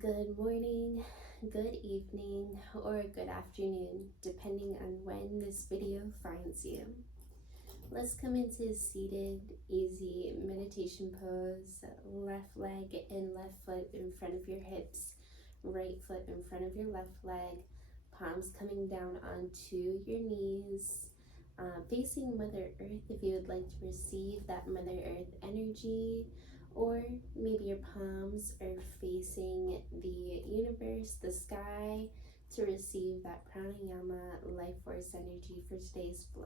Good morning, good evening, or good afternoon, depending on when this video finds you. Let's come into seated, easy meditation pose. Left leg and left foot in front of your hips, right foot in front of your left leg, palms coming down onto your knees, facing Mother Earth if you would like to receive that Mother Earth energy. Or maybe your palms are facing the universe, the sky, to receive that pranayama life force energy for today's flow.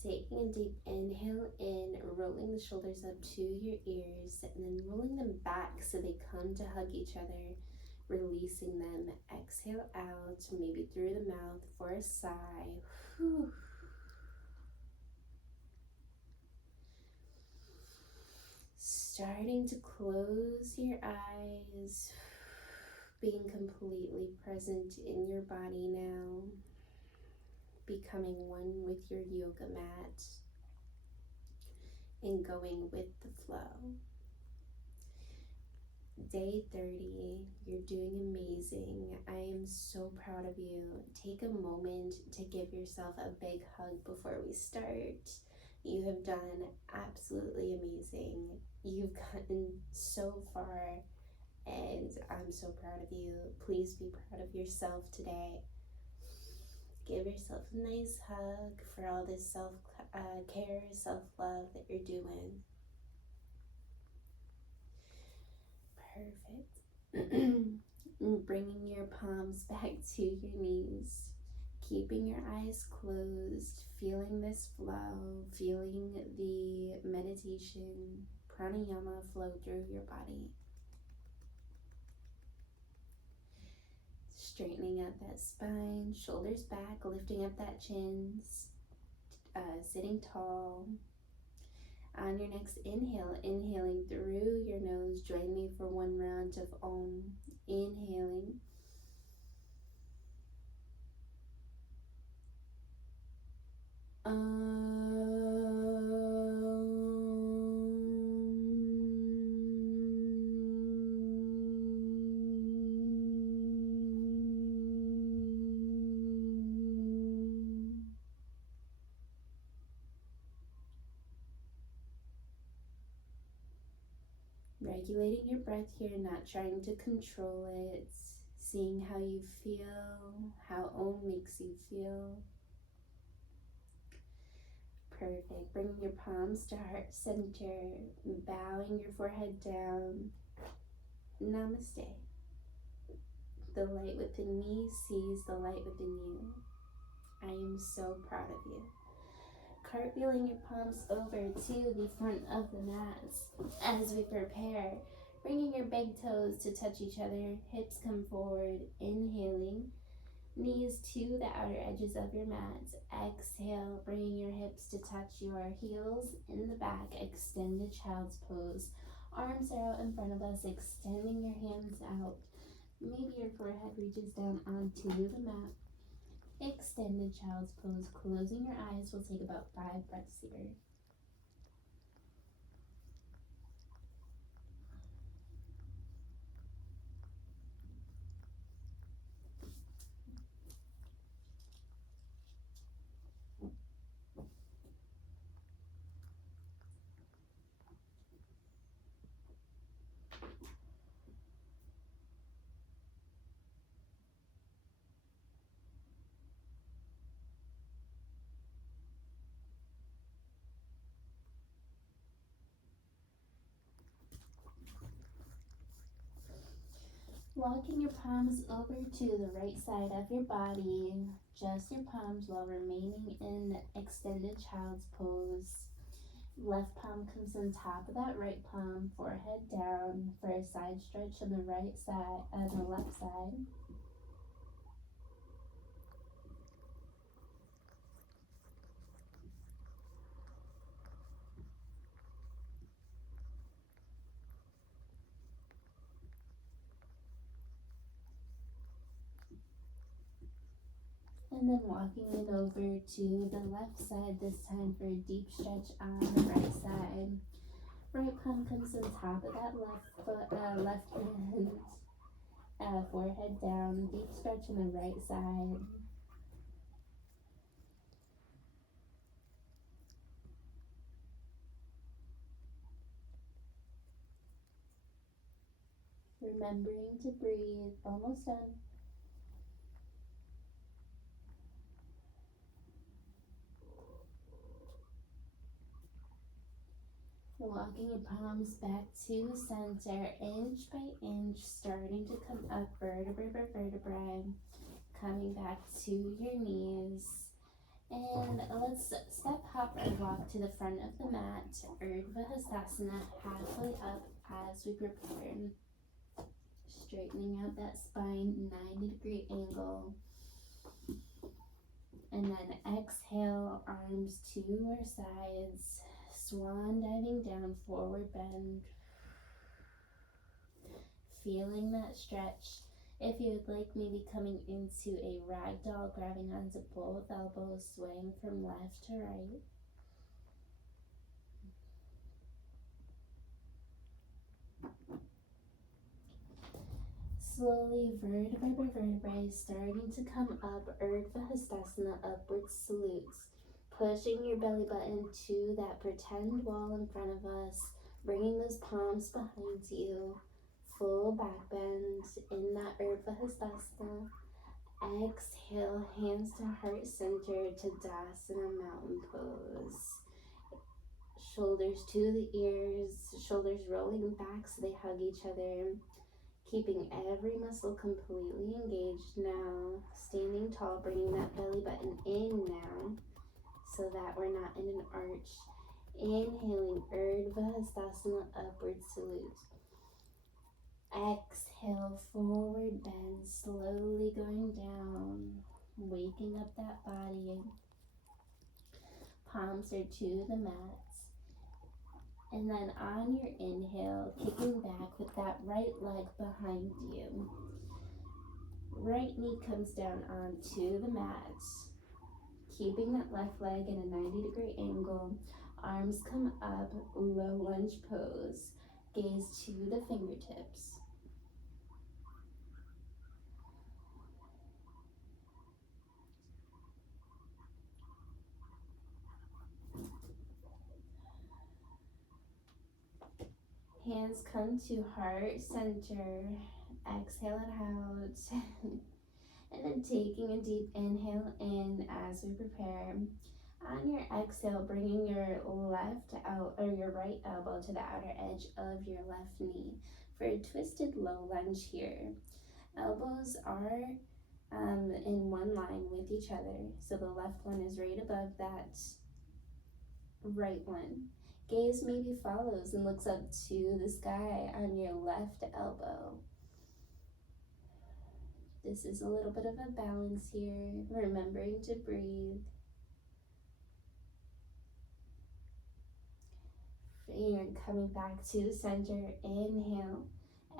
Taking a deep inhale in, rolling the shoulders up to your ears, and then rolling them back so they come to hug each other, releasing them. Exhale out, maybe through the mouth for a sigh. Whew. Starting to close your eyes, being completely present in your body now, becoming one with your yoga mat and going with the flow. Day 30, you're doing amazing. I am so proud of you. Take a moment to give yourself a big hug before we start. You have done absolutely amazing. You've gotten so far, and I'm so proud of you. Please be proud of yourself today. Give yourself a nice hug for all this self-care, self-love that you're doing. Perfect. Bringing your palms back to your knees, keeping your eyes closed, feeling this flow, feeling the meditation, pranayama flow through your body. Straightening out that spine, shoulders back, lifting up that chin, sitting tall. On your next inhale, inhaling through your nose, join me for one round of Om. Inhaling. Regulating your breath here, not trying to control it, seeing how you feel, how Om makes you feel. Perfect. Bringing your palms to heart center, bowing your forehead down. Namaste. The light within me sees the light within you. I am so proud of you. Cartwheeling your palms over to the front of the mats as we prepare. Bringing your big toes to touch each other. Hips come forward. Inhaling. Knees to the outer edges of your mat. Exhale, bringing your hips to touch your heels in the back. Extended child's pose. Arms are out in front of us, extending your hands out. Maybe your forehead reaches down onto the mat. Extended child's pose. Closing your eyes. We'll take about 5 breaths here. Walking your palms over to the right side of your body, just your palms while remaining in extended child's pose. Left palm comes on top of that right palm, forehead down for a side stretch on the right side, the left side. And then walking it over to the left side, this time for a deep stretch on the right side. Right palm comes on top of that left foot, left hand. Forehead down, deep stretch on the right side. Remembering to breathe. Almost done. Walking your palms back to center, inch by inch, starting to come up vertebra by vertebra, coming back to your knees. And let's step, hop, or walk to the front of the mat, Urdhva Hastasana, halfway up as we prepare. Straightening out that spine, 90-degree angle. And then exhale, arms to our sides, swan diving down, forward bend. Feeling that stretch. If you would like, maybe coming into a ragdoll, grabbing onto both elbows, swaying from left to right. Slowly, vertebrae by vertebrae, starting to come up, Urdhva Hastasana, upward salutes. Pushing your belly button to that pretend wall in front of us, bringing those palms behind you. Full back bend in that Urdhva Hastasana. Exhale, hands to heart center, Tadasana, mountain pose. Shoulders to the ears, shoulders rolling back so they hug each other. Keeping every muscle completely engaged now. Standing tall, bringing that belly button in now so that we're not in an arch. Inhaling, Urdhva Hastasana, upward salute. Exhale, forward bend, slowly going down, waking up that body. Palms are to the mat. And then on your inhale, kicking back with that right leg behind you. Right knee comes down onto the mat. Keeping that left leg in a 90-degree angle. Arms come up, low lunge pose. Gaze to the fingertips. Hands come to heart center. Exhale it out. And then taking a deep inhale in as we prepare. On your exhale, bringing your your right elbow to the outer edge of your left knee for a twisted low lunge here. Elbows are in one line with each other, so the left one is right above that right one. Gaze maybe follows and looks up to the sky on your left elbow. This is a little bit of a balance here, remembering to breathe. And coming back to center, inhale,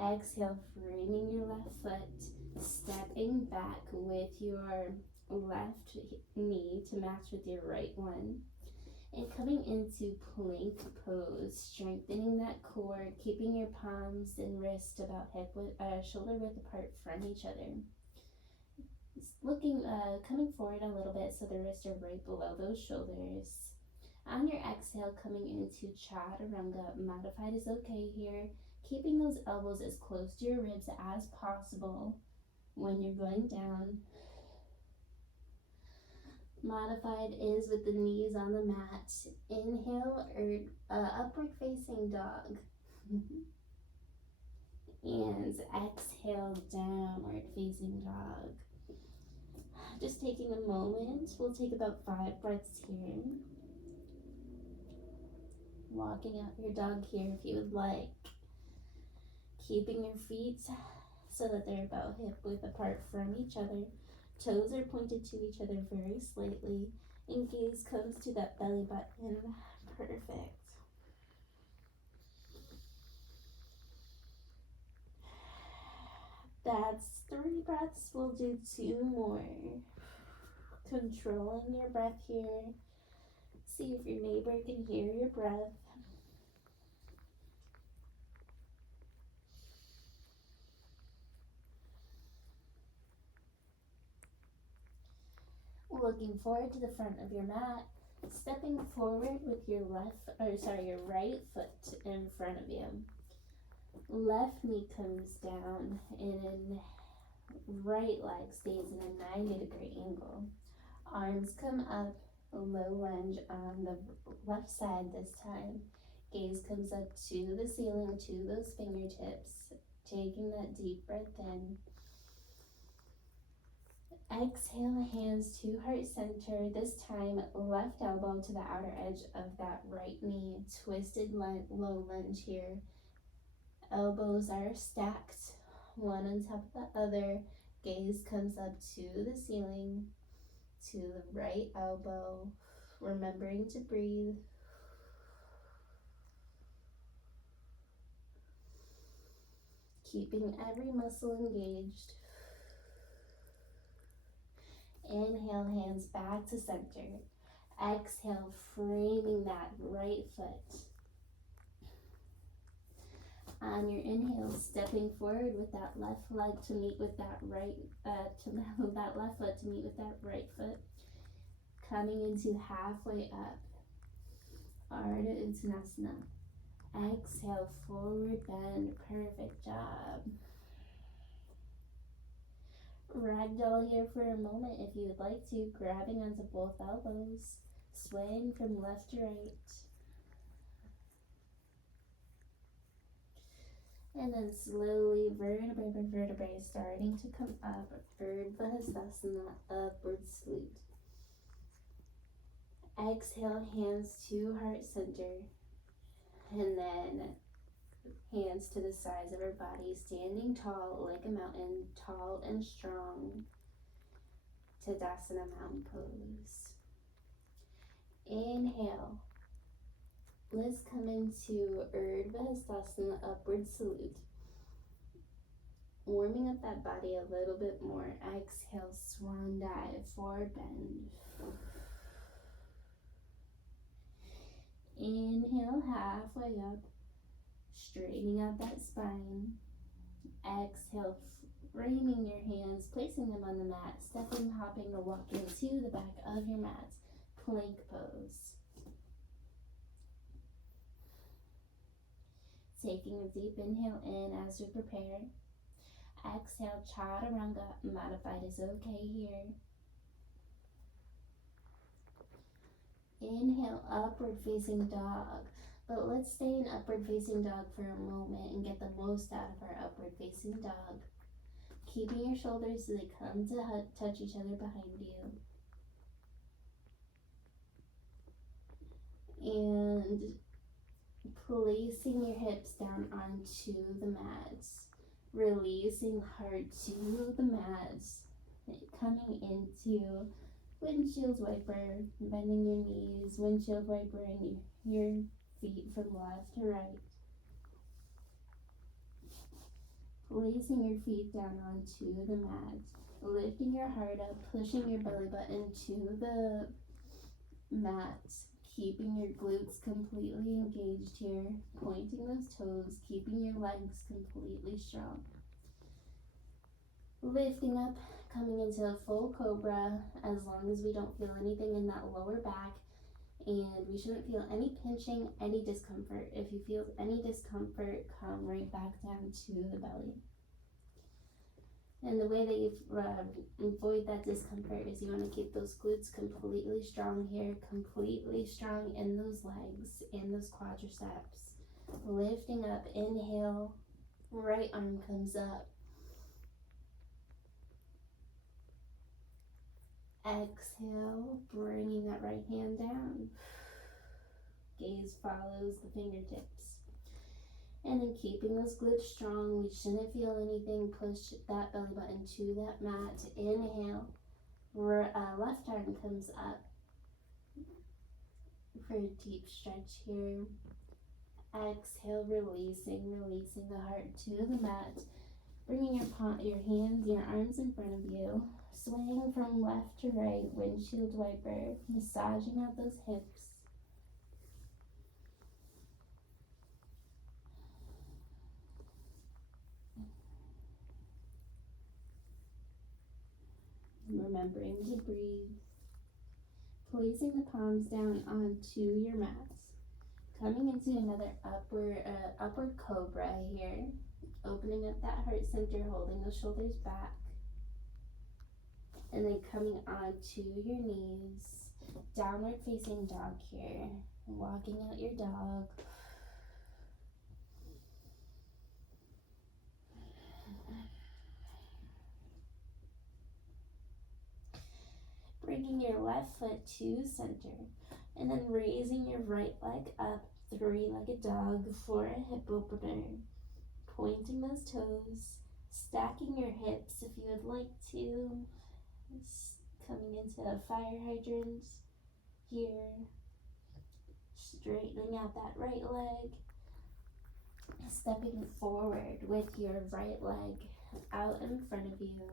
exhale, framing your left foot, stepping back with your left knee to match with your right one. And coming into plank pose, strengthening that core, keeping your palms and wrist about shoulder width apart from each other. Looking, coming forward a little bit so the wrists are right below those shoulders. On your exhale, coming into Chaturanga, modified is okay here. Keeping those elbows as close to your ribs as possible when you're going down. Modified is with the knees on the mat. Inhale, upward facing dog. And exhale, downward facing dog. Just taking a moment, we'll take about 5 breaths here. Walking out your dog here if you would like. Keeping your feet so that they're about hip width apart from each other. Toes are pointed to each other very slightly. And gaze comes to that belly button. Perfect. That's 3 breaths. We'll do 2 more. Controlling your breath here. See if your neighbor can hear your breath. looking forward to the front of your mat, stepping forward with your your right foot in front of you. Left knee comes down and right leg stays in a 90-degree angle. Arms come up, low lunge on the left side this time. Gaze comes up to the ceiling, to those fingertips. Taking that deep breath in. Exhale, hands to heart center. This time, left elbow to the outer edge of that right knee. Twisted low lunge here. Elbows are stacked, one on top of the other. Gaze comes up to the ceiling, to the right elbow. Remembering to breathe. Keeping every muscle engaged. Inhale, hands back to center. Exhale, framing that right foot. On your inhale, stepping forward with that left leg to meet with that that left foot to meet with that right foot. Coming into halfway up. Ardha Uttanasana. Exhale, forward bend. Perfect job. Ragdoll here for a moment if you would like to, grabbing onto both elbows, swaying from left to right. And then slowly, vertebrae by vertebrae, starting to come up, Urdhva Hastasana, upward salute. Exhale, hands to heart center, and then hands to the sides of our body, standing tall like a mountain, tall and strong, Tadasana mountain pose. Inhale. Let's come into Urdhva Hastasana, upward salute. Warming up that body a little bit more. Exhale, swan dive, forward bend. Inhale, halfway up, straightening out that spine. Exhale, framing your hands, placing them on the mat, stepping, hopping, or walking to the back of your mat. Plank pose. Taking a deep inhale in as we prepare. Exhale, Chaturanga, modified is okay here. Inhale, upward facing dog. But let's stay in upward facing dog for a moment and get the most out of our upward facing dog. Keeping your shoulders so they come to touch each other behind you. And placing your hips down onto the mats. Releasing hard to the mats. Coming into windshield wiper, bending your knees, windshield wipering your feet from left to right. Placing your feet down onto the mat, lifting your heart up, pushing your belly button to the mat, keeping your glutes completely engaged here, pointing those toes, keeping your legs completely strong. Lifting up, coming into a full cobra, as long as we don't feel anything in that lower back, and we shouldn't feel any pinching, any discomfort. If you feel any discomfort, come right back down to the belly. And the way that you avoid that discomfort is you want to keep those glutes completely strong here, completely strong in those legs, in those quadriceps. Lifting up, inhale, right arm comes up. Exhale, bringing that right hand down. Gaze follows the fingertips. And then keeping those glutes strong, we shouldn't feel anything. Push that belly button to that mat. Inhale, left arm comes up for a deep stretch here. Exhale, releasing the heart to the mat. Bringing your hands, your arms in front of you. Swaying from left to right, windshield wiper, massaging out those hips. Remembering to breathe. placing the palms down onto your mats. Coming into another upward cobra here. Opening up that heart center, holding the shoulders back. And then coming onto your knees. Downward facing dog here. Walking out your dog. Bringing your left foot to center. And then raising your right leg up, three-legged dog for a hip opener. Pointing those toes, stacking your hips if you would like to. Coming into a fire hydrant here. Straightening out that right leg. Stepping forward with your right leg out in front of you.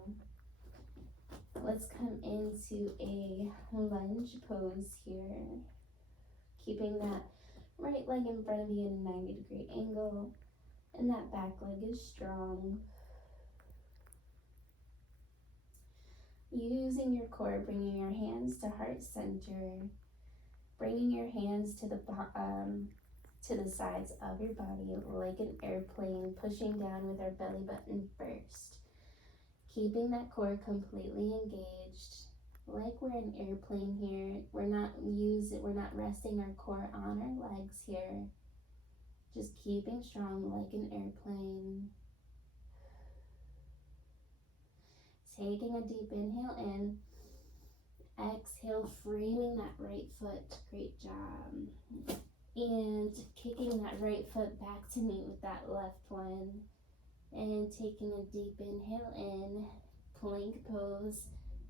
Let's come into a lunge pose here. Keeping that right leg in front of you in a 90-degree angle. And that back leg is strong. Using your core, bringing your hands to heart center. Bringing your hands to the sides of your body like an airplane, pushing down with our belly button first. Keeping that core completely engaged, like we're an airplane here. We're not resting our core on our legs here. Just keeping strong like an airplane. Taking a deep inhale in. Exhale, framing that right foot. Great job. And kicking that right foot back to meet with that left one. And taking a deep inhale in. Plank pose.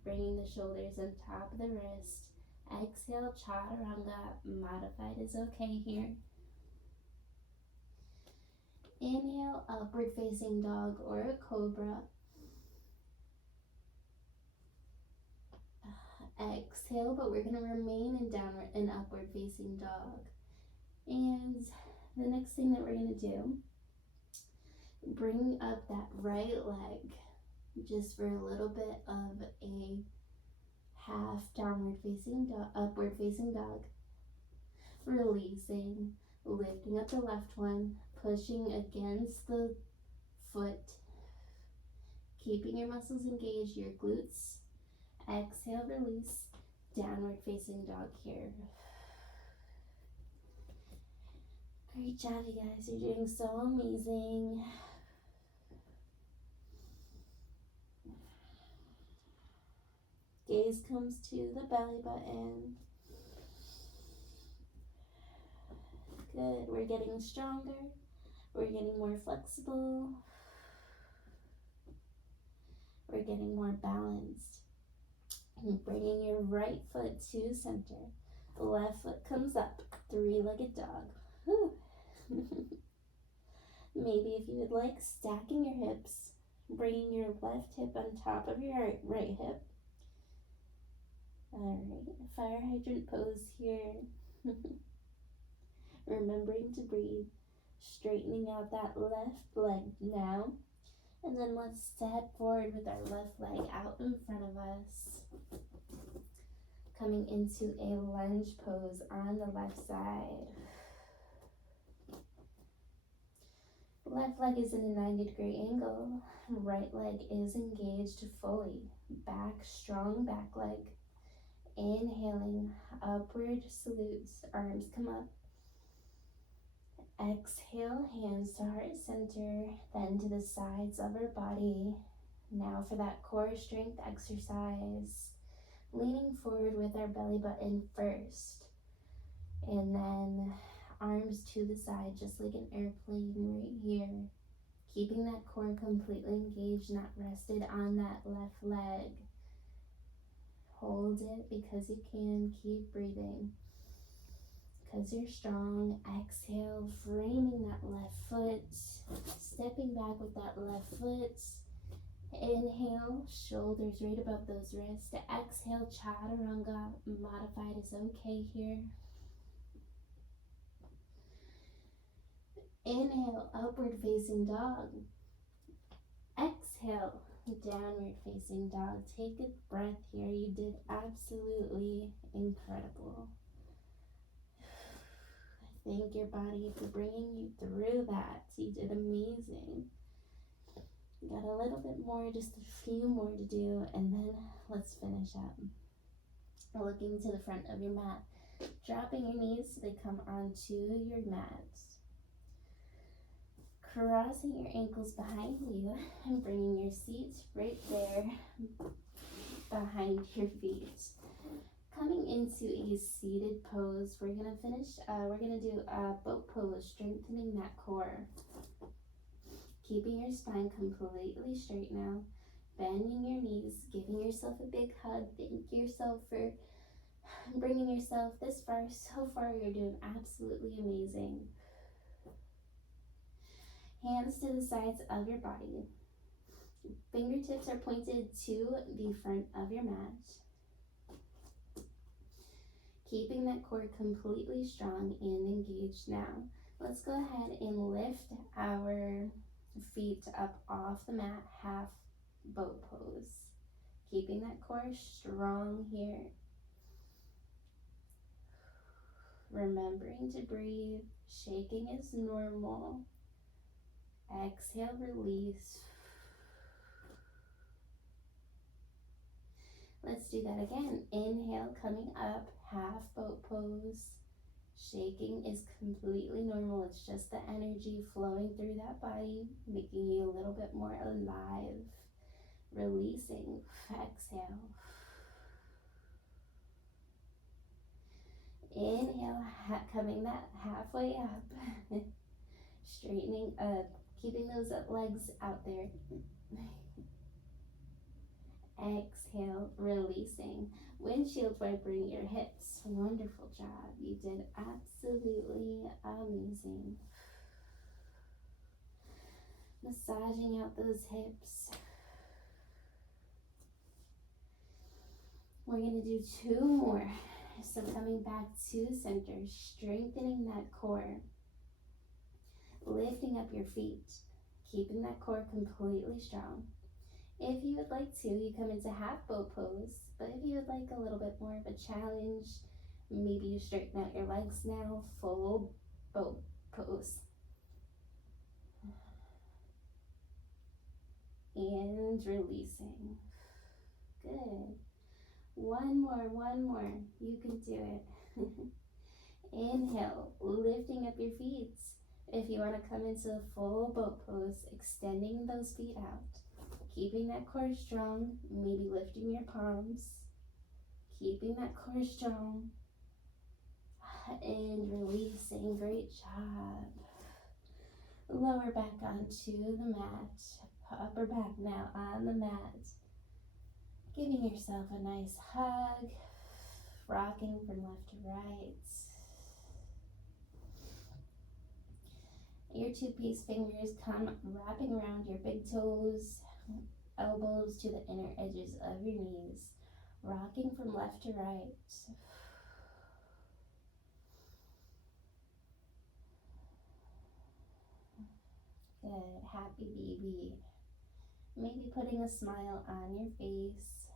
Bringing the shoulders on top of the wrist. Exhale, chaturanga. Modified is okay here. Inhale, upward facing dog or a cobra. Exhale, but we're going to remain in downward and upward facing dog. And the next thing that we're going to do, bring up that right leg just for a little bit of a half downward facing dog, upward facing dog. Releasing, lifting up the left one, pushing against the foot, keeping your muscles engaged, your glutes. Exhale, release, downward facing dog here. Great job, you guys. You're doing so amazing. Gaze comes to the belly button. Good. We're getting stronger. We're getting more flexible. We're getting more balanced. Bringing your right foot to center. The left foot comes up. Three-legged dog. Whew. Maybe if you would like, stacking your hips. Bringing your left hip on top of your right hip. Alright, fire hydrant pose here. Remembering to breathe. Straightening out that left leg now. And then let's step forward with our left leg out in front of us. Coming into a lunge pose on the left side. Left leg is in a 90-degree angle. Right leg is engaged fully. Back, strong back leg. Inhaling, upward salutes, arms come up. Exhale, hands to heart center, then to the sides of our body. Now for that core strength exercise. Leaning forward with our belly button first. And then arms to the side, just like an airplane right here. Keeping that core completely engaged, not rested on that left leg. Hold it because you can. Keep breathing. Because you're strong. Exhale, framing that left foot. Stepping back with that left foot. Inhale, shoulders right above those wrists. Exhale, chaturanga. Modified is okay here. Inhale, upward facing dog. Exhale, Downward facing dog. Take a breath here. You did absolutely incredible. Thank your body for bringing you through that. You did amazing. Got a little bit more, just a few more to do, and then let's finish up. Looking to the front of your mat. Dropping your knees so they come onto your mat. Crossing your ankles behind you and bringing your seat right there behind your feet. Coming into a seated pose, we're gonna do a boat pose, strengthening that core. Keeping your spine completely straight now. Bending your knees, giving yourself a big hug. Thank yourself for bringing yourself this far. So far, you're doing absolutely amazing. Hands to the sides of your body. Fingertips are pointed to the front of your mat. Keeping that core completely strong and engaged now. Let's go ahead and lift our feet up off the mat, half boat pose. Keeping that core strong here. Remembering to breathe. Shaking is normal. Exhale, release. Let's do that again. Inhale, coming up, half boat pose. Shaking is completely normal. It's just the energy flowing through that body, making you a little bit more alive. Releasing. Exhale. Inhale, coming that halfway up. Straightening up, keeping those legs out there. Exhale, releasing. Windshield wipering your hips. Wonderful job. You did absolutely amazing. Massaging out those hips. We're going to do 2 more. So coming back to center, strengthening that core. Lifting up your feet, keeping that core completely strong. If you would like to, you come into half boat pose, but if you would like a little bit more of a challenge, maybe you straighten out your legs now, full boat pose. And releasing. Good. One more. You can do it. Inhale, lifting up your feet. If you want to come into a full boat pose, extending those feet out. Keeping that core strong, maybe lifting your palms. Keeping that core strong. And releasing, great job. Lower back onto the mat. Upper back now on the mat. Giving yourself a nice hug. Rocking from left to right. Your 2-piece fingers come wrapping around your big toes, elbows to the inner edges of your knees, rocking from left to right. Good, happy baby. Maybe putting a smile on your face.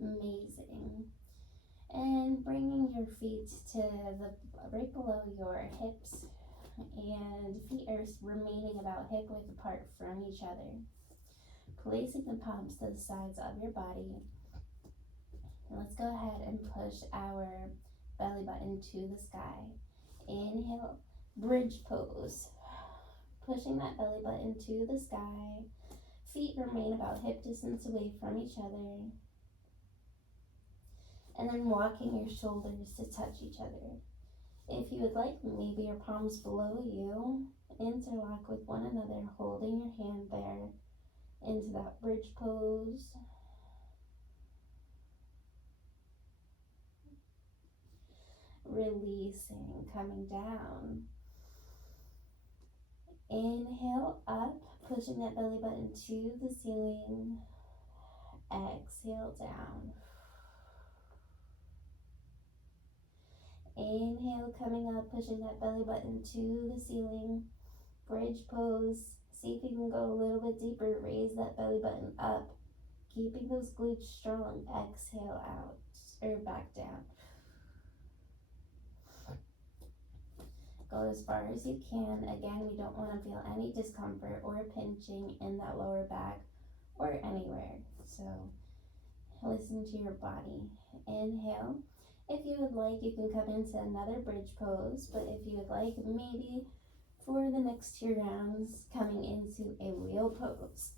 Amazing. And bringing your feet to right below your hips, and feet are remaining about hip width apart from each other. Placing the palms to the sides of your body. And let's go ahead and push our belly button to the sky. Inhale, bridge pose. Pushing that belly button to the sky. Feet remain about hip distance away from each other. And then walking your shoulders to touch each other. If you would like, maybe your palms below you interlock with one another, holding your hand there into that bridge pose. Releasing, coming down. Inhale up, pushing that belly button to the ceiling. Exhale down. Inhale, coming up, pushing that belly button to the ceiling. Bridge pose. See if you can go a little bit deeper. Raise that belly button up. Keeping those glutes strong. Exhale out or back down. Go as far as you can. Again, we don't want to feel any discomfort or pinching in that lower back or anywhere. So listen to your body. Inhale. If you would like, you can come into another bridge pose, but if you would like, maybe for the next 2 rounds, coming into a wheel pose.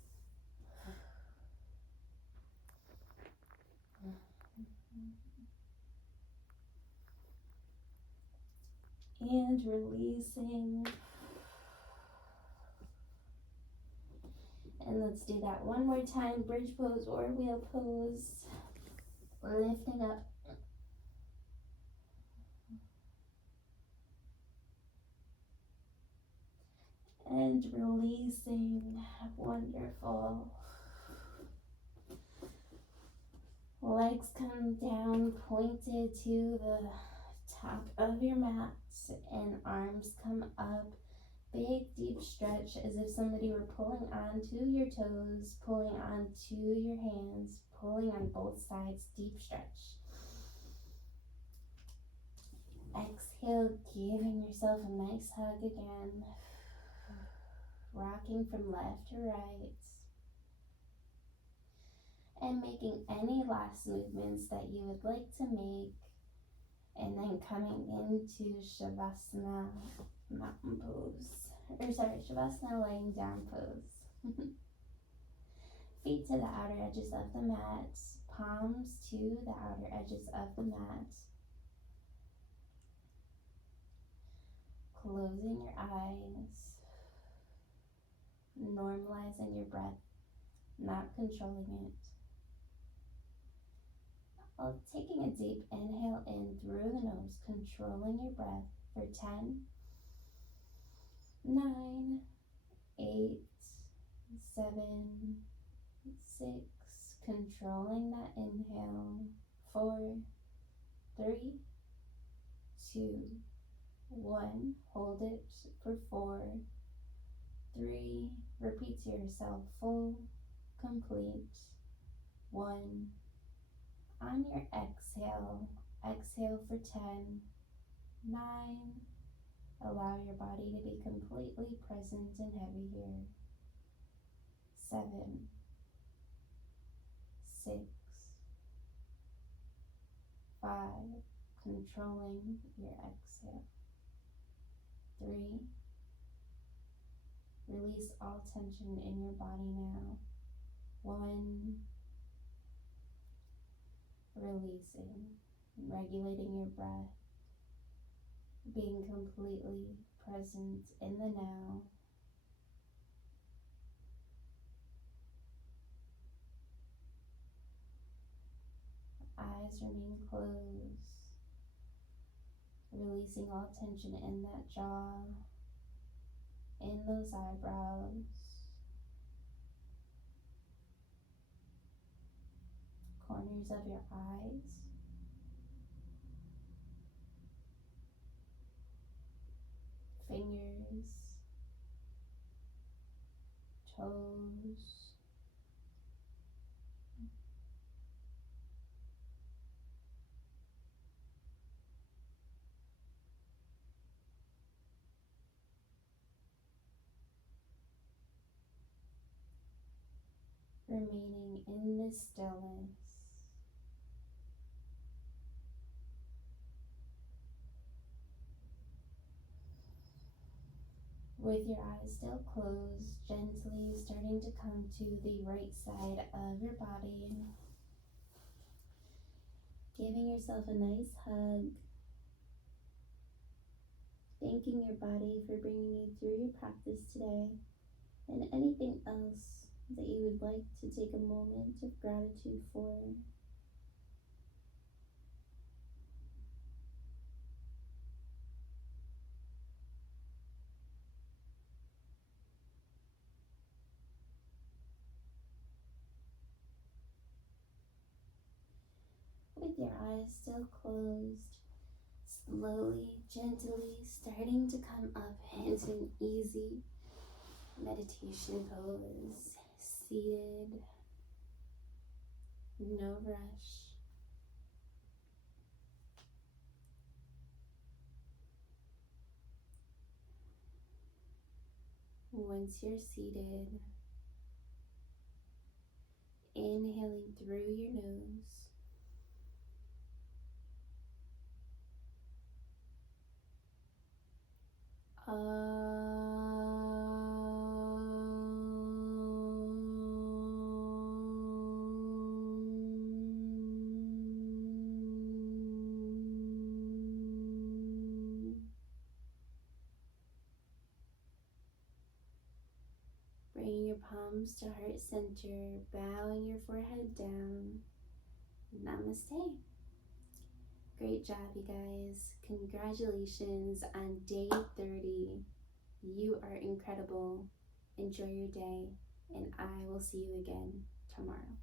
And releasing. And let's do that one more time. Bridge pose or wheel pose. Lifting up. And releasing. Wonderful. Legs come down, pointed to the top of your mat, and arms come up. Big deep stretch as if somebody were pulling onto your toes, pulling onto your hands, pulling on both sides. Deep stretch. Exhale, giving yourself a nice hug again. Rocking from left to right. And making any last movements that you would like to make. And then coming into Shavasana mountain pose. Shavasana laying down pose. Feet to the outer edges of the mat. Palms to the outer edges of the mat. Closing your eyes. Normalizing your breath. Not controlling it. Taking a deep inhale in through the nose, controlling your breath for 10, 9, 8, 7, 6, controlling that inhale, 4, 3, 2, 1, hold it for 4, 3, repeat to yourself, full, complete, 1. On your exhale, exhale for 10, 9, allow your body to be completely present and heavy here, 7, 6, 5, controlling your exhale, 3, release all tension in your body now, 1, releasing, regulating your breath, being completely present in the now. Eyes remain closed, releasing all tension in that jaw, in those eyebrows, corners of your eyes, fingers, toes, remaining in this stillness. With your eyes still closed, gently starting to come to the right side of your body. Giving yourself a nice hug. Thanking your body for bringing you through your practice today. And anything else that you would like to take a moment of gratitude for. With your eyes still closed, Slowly, gently starting to come up into an easy meditation pose. Seated, no rush. Once you're seated, inhaling through your nose. Bring your palms to heart center, bowing your forehead down. Namaste. Great job, you guys. Congratulations on day 30. You are incredible. Enjoy your day, and I will see you again tomorrow.